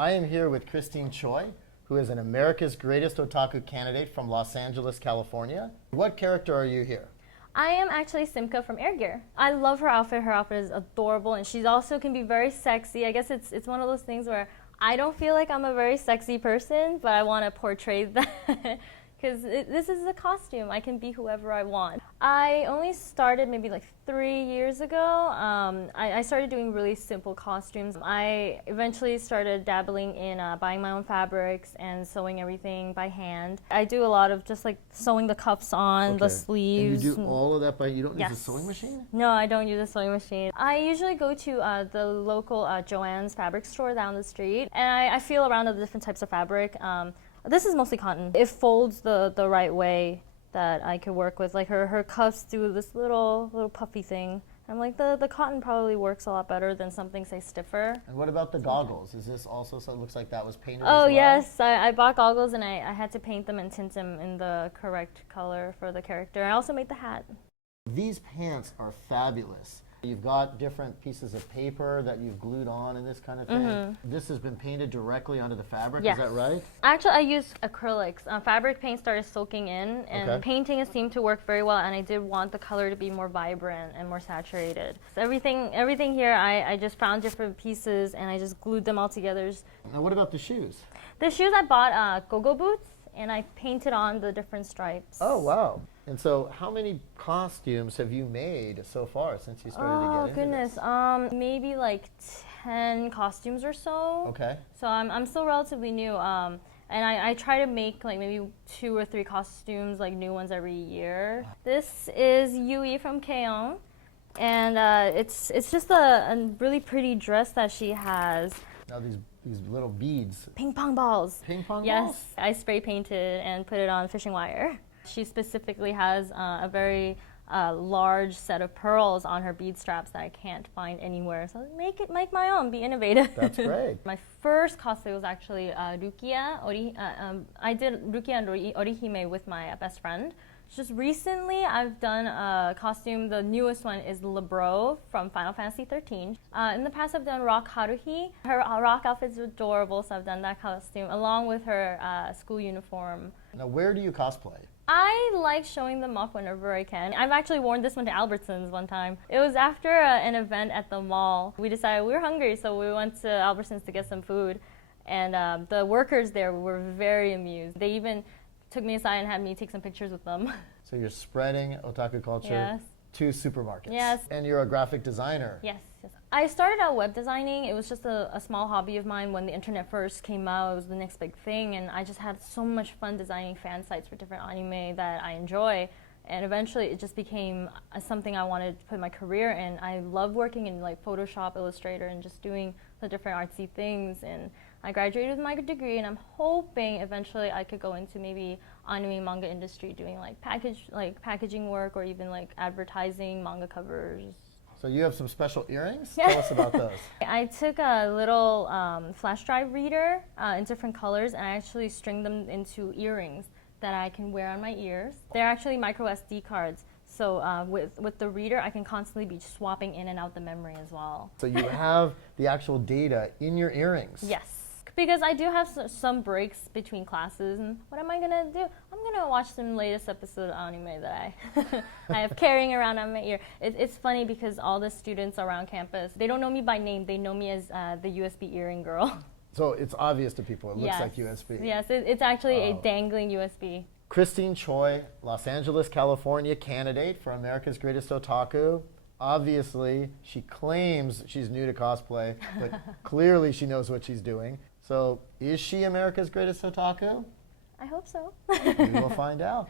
I am here with Christine Choi, who is an America's Greatest Otaku candidate from Los Angeles, California. What character are you here? I am actually Simka from Air Gear. I love her outfit. Her outfit is adorable, and she also can be very sexy. I guess it's one of those things where I don't feel like I'm a very sexy person, but I want to portray that. Because this is a costume. I can be whoever I want. I only started maybe like 3 years ago. I started doing really simple costumes. I eventually started dabbling in buying my own fabrics and sewing everything by hand. I do a lot of just like sewing the cuffs on, the sleeves. And you do all of that by, you don't Yes. use a sewing machine? No, I don't use a sewing machine. I usually go to the local Joann's fabric store down the street, and I feel around the different types of fabric. This is mostly cotton. It folds the right way that I could work with. Like her cuffs do this little puffy thing. I'm like, the cotton probably works a lot better than something, say, stiffer. And what about the goggles? Is this also, so it looks like that was painted as Oh, well? yes. I bought goggles, and I had to paint them and tint them in the correct color for the character. I also made the hat. These pants are fabulous. You've got different pieces of paper that you've glued on and this kind of thing. This has been painted directly onto the fabric, Yes. is that right? Actually, I use acrylics. Fabric paint started soaking in, and painting it seemed to work very well, and I did want the color to be more vibrant and more saturated. So everything here, I just found different pieces, and I just glued them all together. Now what about the shoes? The shoes, I bought go-go boots, and I painted on the different stripes. Oh, wow. And so how many costumes have you made so far since you started to get into goodness. this? Maybe like 10 costumes or so. Okay. So I'm still relatively new. And I try to make like maybe 2 or 3 costumes, like new ones every year. This is Yui from Keon, and it's just a really pretty dress that she has. Now these little beads. Ping pong balls. Ping pong balls? Yes, I spray painted and put it on fishing wire. She specifically has a very large set of pearls on her bead straps that I can't find anywhere. So make my own, be innovative. That's great. My first cosplay was actually Rukia. I did Rukia and Orihime with my best friend. Just recently, I've done a costume. The newest one is Lebro from Final Fantasy 13. In the past, I've done Rock Haruhi. Her rock outfit's adorable, so I've done that costume along with her school uniform. Now where do you cosplay? I like showing them off whenever I can. I've actually worn this one to Albertsons one time. It was after an event at the mall. We decided we were hungry, so we went to Albertsons to get some food. And the workers there were very amused. They even took me aside and had me take some pictures with them. So you're spreading otaku culture to supermarkets. Yes. And you're a graphic designer. Yes. I started out web designing. It was just a small hobby of mine. When the internet first came out, it was the next big thing, and I just had so much fun designing fan sites for different anime that I enjoy. And eventually it just became something I wanted to put my career in. I love working in like Photoshop, Illustrator, and just doing the different artsy things. And I graduated with my degree, and I'm hoping eventually I could go into maybe anime manga industry, doing like packaging work, or even like advertising, manga covers. So you have some special earrings? Tell us about those. I took a little flash drive reader in different colors, and I actually stringed them into earrings that I can wear on my ears. They're actually micro SD cards. So with the reader, I can constantly be swapping in and out the memory as well. So you have the actual data in your earrings? Yes. Because I do have some breaks between classes, and what am I gonna do? I'm gonna watch some latest episode of anime that I have carrying around on my ear. It's funny because all the students around campus, they don't know me by name, they know me as the USB earring girl. So it's obvious to people, it looks like USB. Yes, it's actually a dangling USB. Christine Choi, Los Angeles, California candidate for America's Greatest Otaku. Obviously, she claims she's new to cosplay, but clearly she knows what she's doing. So, is she America's Greatest Otaku? I hope so. We will find out.